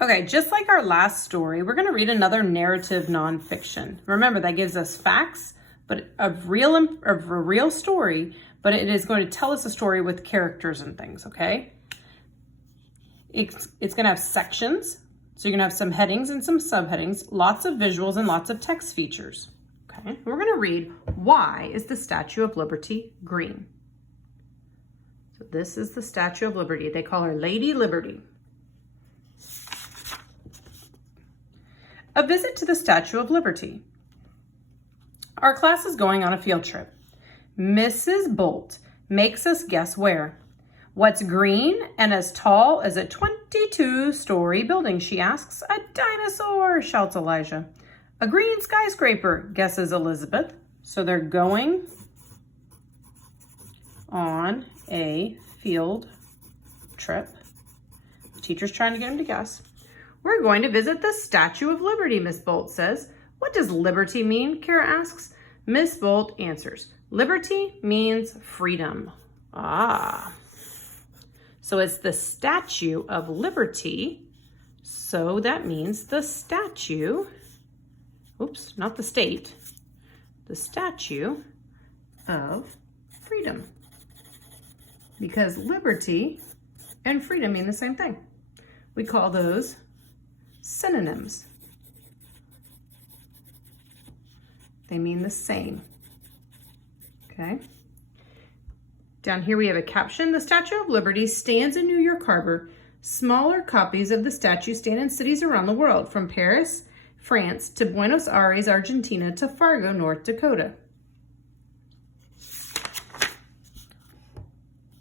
Okay, just like our last story, we're going to read another narrative nonfiction. Remember, that gives us facts, but of a real story, but it is going to tell us a story with characters and things, okay? It's going to have sections, so you're going to have some headings and some subheadings, lots of visuals and lots of text features. Okay, we're going to read, why is the Statue of Liberty green? So this is the Statue of Liberty. They call her Lady Liberty. A visit to the Statue of Liberty. Our class is going on a field trip. Mrs. Bolt makes us guess where. What's green and as tall as a 22-story building, she asks. A dinosaur, shouts Elijah. A green skyscraper, guesses Elizabeth. So they're going on a field trip. The teacher's trying to get them to guess. We're going to visit the Statue of Liberty, Miss Bolt says. What does liberty mean? Kara asks. Miss Bolt answers. Liberty means freedom. Ah. So it's the Statue of Liberty. So that means the statue, oops, not the state, the Statue of Freedom. Because liberty and freedom mean the same thing. We call those synonyms. They mean the same. Okay. Down here we have a caption. The Statue of Liberty stands in New York Harbor. Smaller copies of the statue stand in cities around the world, from Paris, France, to Buenos Aires, Argentina, to Fargo, North Dakota.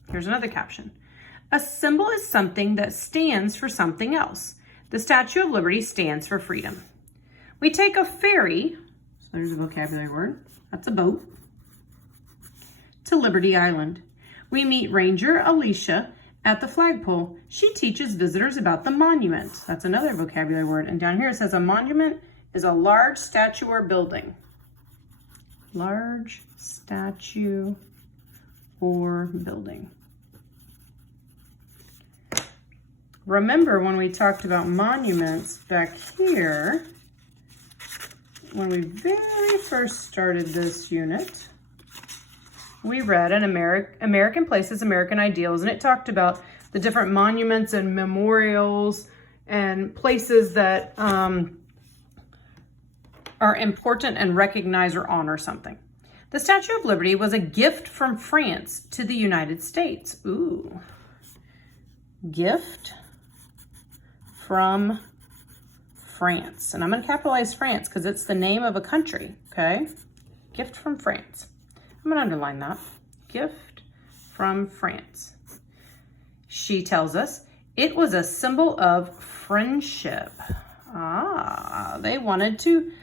Here's another caption. A symbol is something that stands for something else. The Statue of Liberty stands for freedom. We take a ferry, so there's a vocabulary word, that's a boat, to Liberty Island. We meet Ranger Alicia at the flagpole. She teaches visitors about the monument. That's another vocabulary word. And down here it says a monument is a large statue or building. Large statue or building. Remember when we talked about monuments back here, when we very first started this unit, we read an American Places, American Ideals, and it talked about the different monuments and memorials and places that are important and recognize or honor something. The Statue of Liberty was a gift from France to the United States. Ooh. Gift from France. And I'm going to capitalize France because it's the name of a country, okay? Gift from France. I'm going to underline that. Gift from France. She tells us it was a symbol of friendship. Ah, they wanted to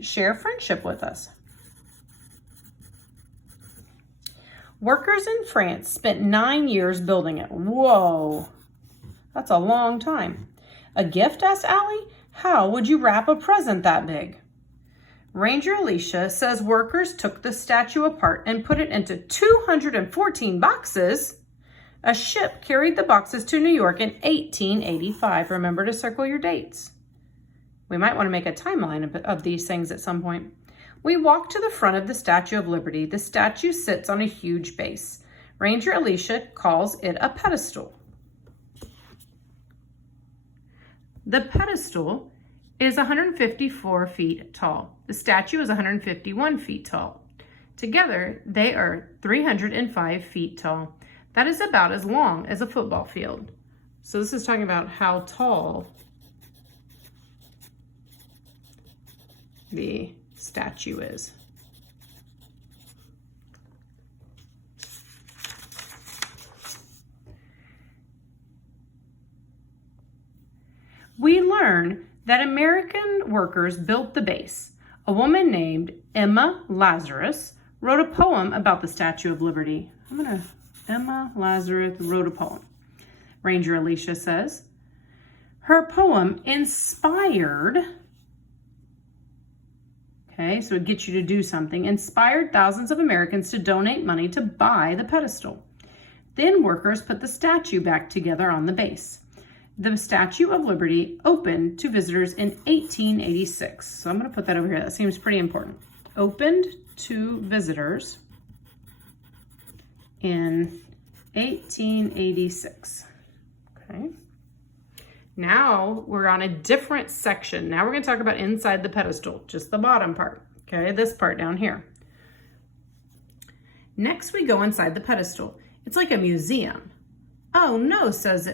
share friendship with us. Workers in France spent 9 years building it. Whoa, that's a long time. A gift, asked Allie? How would you wrap a present that big? Ranger Alicia says workers took the statue apart and put it into 214 boxes. A ship carried the boxes to New York in 1885. Remember to circle your dates. We might want to make a timeline of these things at some point. We walk to the front of the Statue of Liberty. The statue sits on a huge base. Ranger Alicia calls it a pedestal. The pedestal is 154 feet tall. The statue is 151 feet tall. Together, they are 305 feet tall. That is about as long as a football field. So this is talking about how tall the statue is. We learn that American workers built the base. A woman named Emma Lazarus wrote a poem about the Statue of Liberty. Emma Lazarus wrote a poem. Ranger Alicia says, her poem inspired, okay, so it gets you to do something, inspired thousands of Americans to donate money to buy the pedestal. Then workers put the statue back together on the base. The Statue of Liberty opened to visitors in 1886. So I'm going to put that over here. That seems pretty important. Opened to visitors in 1886. Okay. Now we're on a different section. Now we're going to talk about inside the pedestal, just the bottom part. Okay, this part down here. Next we go inside the pedestal. It's like a museum. Oh no, says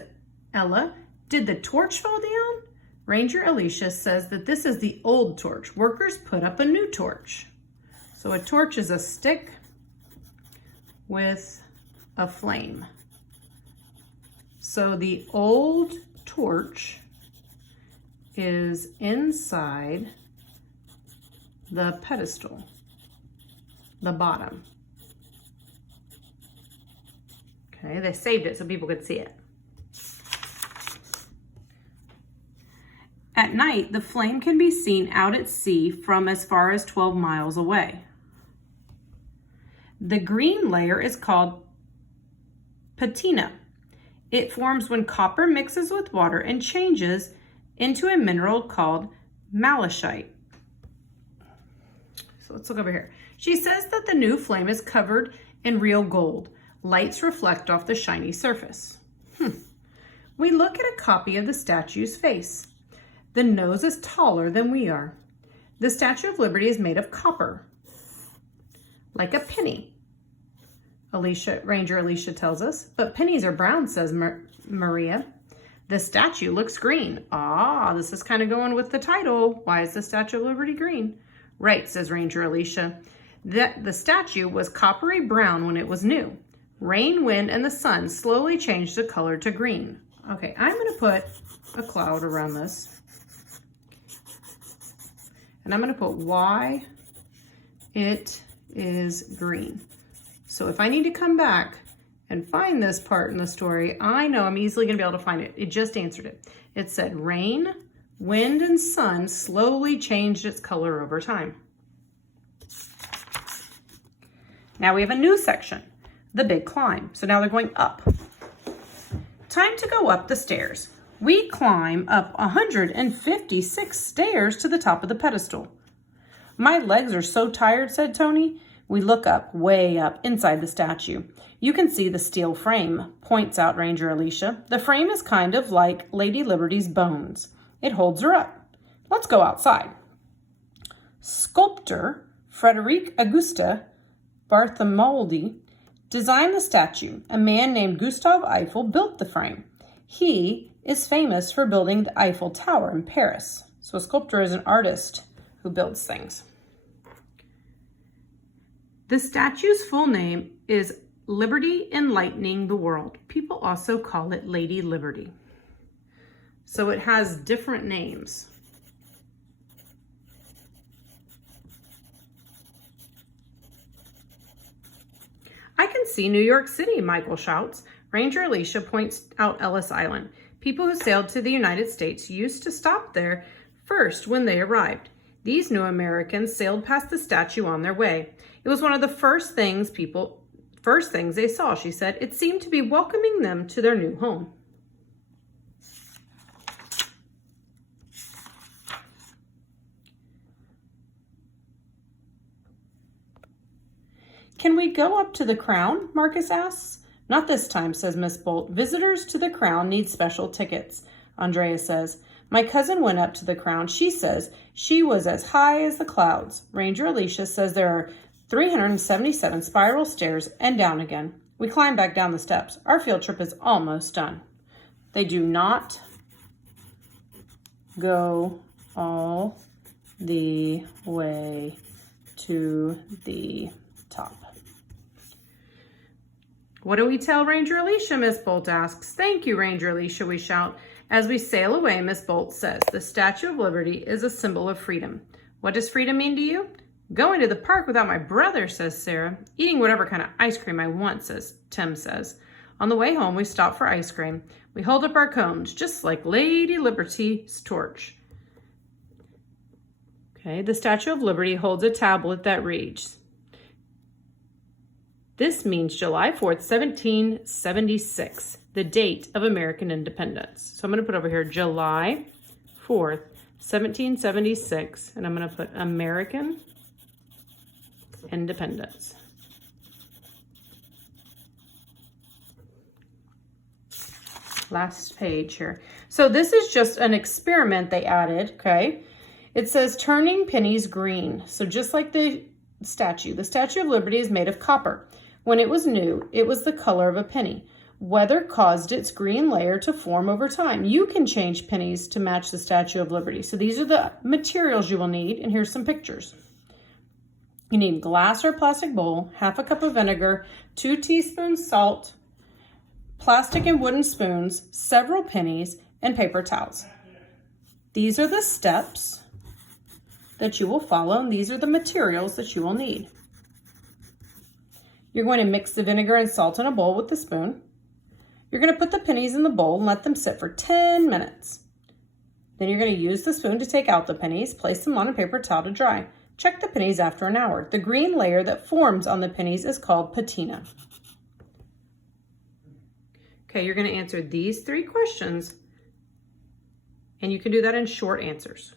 Ella. Did the torch fall down? Ranger Alicia says that this is the old torch. Workers put up a new torch. So a torch is a stick with a flame. So the old torch is inside the pedestal, the bottom. Okay, they saved it so people could see it. At night, the flame can be seen out at sea from as far as 12 miles away. The green layer is called patina. It forms when copper mixes with water and changes into a mineral called malachite. So let's look over here. She says that the new flame is covered in real gold. Lights reflect off the shiny surface. We look at a copy of the statue's face. The nose is taller than we are. The Statue of Liberty is made of copper, like a penny. Ranger Alicia tells us, but pennies are brown, says Maria. The statue looks green. Ah, this is kind of going with the title. Why is the Statue of Liberty green? Right, says Ranger Alicia. The statue was coppery brown when it was new. Rain, wind, and the sun slowly changed the color to green. Okay, I'm going to put a cloud around this. And I'm going to put why it is green. So if I need to come back and find this part in the story, I know I'm easily going to be able to find it. It just answered it. It said rain, wind, and sun slowly changed its color over time. Now we have a new section, the big climb. So now they're going up. Time to go up the stairs. We climb up 156 stairs to the top of the pedestal. My legs are so tired, said Tony. We look up, way up, inside the statue. You can see the steel frame, points out Ranger Alicia. The frame is kind of like Lady Liberty's bones. It holds her up. Let's go outside. Sculptor Frederic Auguste Bartholomei designed the statue. A man named Gustave Eiffel built the frame. He is famous for building the Eiffel Tower in Paris. So a sculptor is an artist who builds things. The statue's full name is Liberty Enlightening the World. People also call it Lady Liberty. So it has different names. I can see New York City, Michael shouts. Ranger Alicia points out Ellis Island. People who sailed to the United States used to stop there first when they arrived. These new Americans sailed past the statue on their way. It was one of the first things they saw, she said. It seemed to be welcoming them to their new home. Can we go up to the crown? Marcus asks. Not this time, says Miss Bolt. Visitors to the crown need special tickets, Andrea says. My cousin went up to the crown. She says she was as high as the clouds. Ranger Alicia says there are 377 spiral stairs and down again. We climb back down the steps. Our field trip is almost done. They do not go all the way to the top. What do we tell Ranger Alicia? Miss Bolt asks. Thank you, Ranger Alicia, we shout. As we sail away, Miss Bolt says, the Statue of Liberty is a symbol of freedom. What does freedom mean to you? Going to the park without my brother, says Sarah. Eating whatever kind of ice cream I want, says Tim says. On the way home, we stop for ice cream. We hold up our cones, just like Lady Liberty's torch. Okay, the Statue of Liberty holds a tablet that reads, this means July 4th, 1776. the date of American independence. So I'm going to put over here July 4th, 1776, and I'm going to put American independence. Last page here. So this is just an experiment they added, okay? It says turning pennies green. So just like the Statue of Liberty is made of copper. When it was new, it was the color of a penny. Weather caused its green layer to form over time. You can change pennies to match the Statue of Liberty. So these are the materials you will need, and here's some pictures. You need glass or plastic bowl, half a cup of vinegar, 2 teaspoons salt, plastic and wooden spoons, several pennies, and paper towels. These are the steps that you will follow, and these are the materials that you will need. You're going to mix the vinegar and salt in a bowl with the spoon. You're going to put the pennies in the bowl and let them sit for 10 minutes. Then you're going to use the spoon to take out the pennies, place them on a paper towel to dry. Check the pennies after an hour. The green layer that forms on the pennies is called patina. Okay, you're going to answer these 3 questions, and you can do that in short answers.